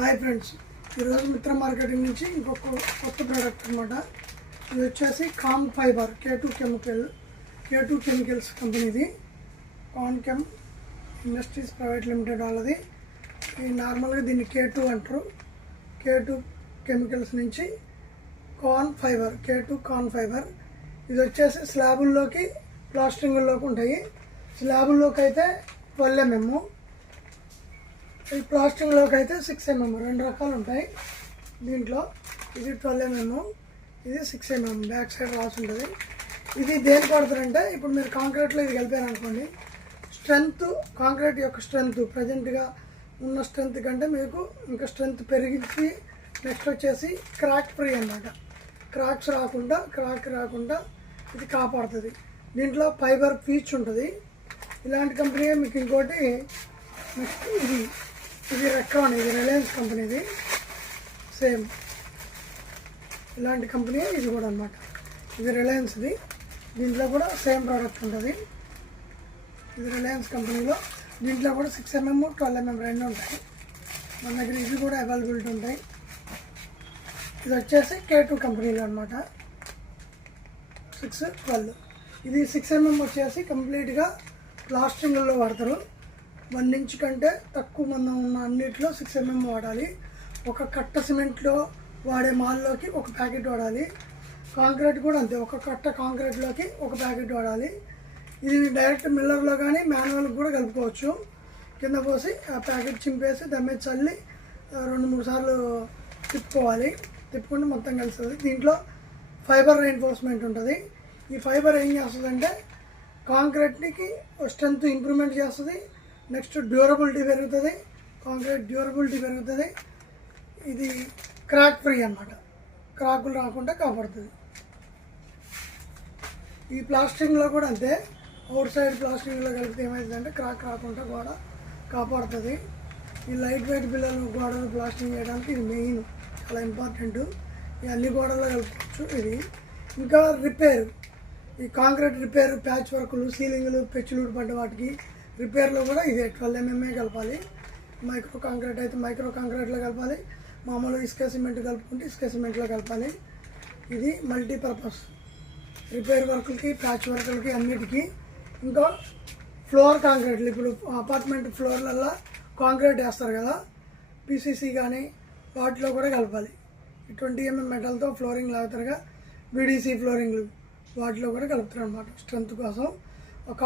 Hi friends, ఈరోజు మిత్ర marketing నుంచి ఇంకొక కొత్త ప్రోడక్ట్ అనమాట. ఇది వచ్చేసి కామ్ ఫైబర్ K2 కెమికల్స్ కంపెనీది. కాన్కెమ్ ఇండస్ట్రీస్ ప్రైవేట్ లిమిటెడ్ వాళ్ళది. ఇది నార్మల్గా దీన్ని K2 అంటారు. K2 కెమికల్స్ నుంచి K2 కాన్ ఫైబర్. ఇది వచ్చేసి స్లాబుల్లోకి ప్లాస్టరింగ్లోకి ఉంటాయి. స్లాబుల్లోకి అయితే 12 mm, ఈ ప్లాస్టింగ్లోకి అయితే 6 mm, రెండు రకాలు ఉంటాయి దీంట్లో. ఇది 12 mm, ఇది 6 mm బ్యాక్ సైడ్ రాసి ఉంటుంది. ఇది దేనికి వాడతారంటే, ఇప్పుడు మీరు కాంక్రీట్లో ఇది కలిపారనుకోండి, స్ట్రెంగ్త్ కాంక్రీట్ యొక్క స్ట్రెంగ్త్ ప్రజెంట్గా ఉన్న స్ట్రెంగ్త్ కంటే మీకు ఇంకా స్ట్రెంగ్త్ పెరిగించి నెక్స్ట్ వచ్చేసి క్రాక్ ఫ్రీ అన్నమాట. క్రాక్ రాకుండా ఇది కాపాడుతుంది. దీంట్లో ఫైబర్ పీచ్ ఉంటుంది. ఇలాంటి కంపెనీ మీకు ఇంకోటి నెక్స్ట్ ఇది రెక్రాన్, ఇది రిలయన్స్ కంపెనీది. సేమ్ ఇలాంటి కంపెనీ ఇది కూడా అనమాట. ఇది రిలయన్స్ది. దీంట్లో కూడా సేమ్ ప్రోడక్ట్ ఉంటుంది. ఇది రిలయన్స్ కంపెనీలో. దీంట్లో కూడా 6 mm 12 mm రెండు ఉంటాయి మన దగ్గర. ఇవి కూడా అవైలబిలిటీ ఉంటాయి. ఇది వచ్చేసి K2 కంపెనీలో అనమాట. 6, 12. ఇది 6 mm వచ్చేసి కంప్లీట్గా ప్లాస్టింగ్లో వాడతారు. 1 inch కంటే తక్కువ మందం ఉన్న అన్నిట్లో 6 mm వాడాలి. ఒక కట్ట సిమెంట్లో వాడే మాల్లోకి ఒక ప్యాకెట్ వాడాలి. కాంక్రీట్ కూడా అంతే, ఒక కట్ట కాంక్రీట్లోకి ఒక ప్యాకెట్ వాడాలి. ఇది డైరెక్ట్ మిల్లర్లో కానీ మాన్యువల్కి కూడా కలుపుకోవచ్చు. కింద పోసి ఆ ప్యాకెట్ చింపేసి దాని మీద చల్లి 2-3 సార్లు తిప్పుకోవాలి. తిప్పుకుంటే మొత్తం కలుస్తుంది. దీంట్లో ఫైబర్ రీఎన్ఫోర్స్మెంట్ ఉంటుంది. ఈ ఫైబర్ ఏం చేస్తుందంటే కాంక్రీట్కి స్ట్రెంత్ ఇంప్రూవ్మెంట్ చేస్తుంది. నెక్స్ట్ డ్యూరబిలిటీ పెరుగుతుంది. కాంక్రీట్ డ్యూరబిలిటీ పెరుగుతుంది. ఇది క్రాక్ ఫ్రీ అన్నమాట. క్రాకులు రాకుండా కాపాడుతుంది. ఈ ప్లాస్టింగ్లో కూడా అంతే. అవుట్ సైడ్ ప్లాస్టింగ్లో కలిపితే ఏమవుతుందంటే క్రాక్ రాకుండా కూడా కాపాడుతుంది. ఈ లైట్ వెయిట్ పిల్లలు గోడలు ప్లాస్టింగ్ చేయడానికి ఇది మెయిన్, చాలా ఇంపార్టెంట్. ఈ అన్ని గోడల్లో కలుపుకోవచ్చు. ఇది ఇంకా రిపేర్, ఈ కాంక్రీట్ రిపేర్, ప్యాచ్ వర్కులు, సీలింగ్లు, పెచ్చులు పడ్డ వాటికి రిపేర్లో కూడా ఇదే 12 mm కలపాలి. మైక్రో కాంక్రీట్ అయితే మైక్రో కాంక్రీట్లో కలపాలి. మామూలు ఇసుక సిమెంట్ కలుపుకుంటే ఇసుక సిమెంట్లో కలపాలి. ఇది మల్టీపర్పస్ రిపేర్ వర్కులకి, ప్యాచ్ వర్కులకి, అన్నిటికీ. ఇంకా ఫ్లోర్ కాంక్రీట్లు, ఇప్పుడు అపార్ట్మెంట్ ఫ్లోర్లల్లో కాంక్రీట్ వేస్తారు కదా, PCC కానీ వాటిలో కూడా కలపాలి. 20 mm మెటల్తో ఫ్లోరింగ్ లాగుతారుగా, VDC ఫ్లోరింగ్లు, వాటిలో కూడా కలుపుతారు అన్నమాట స్ట్రెంత్ కోసం. ఒక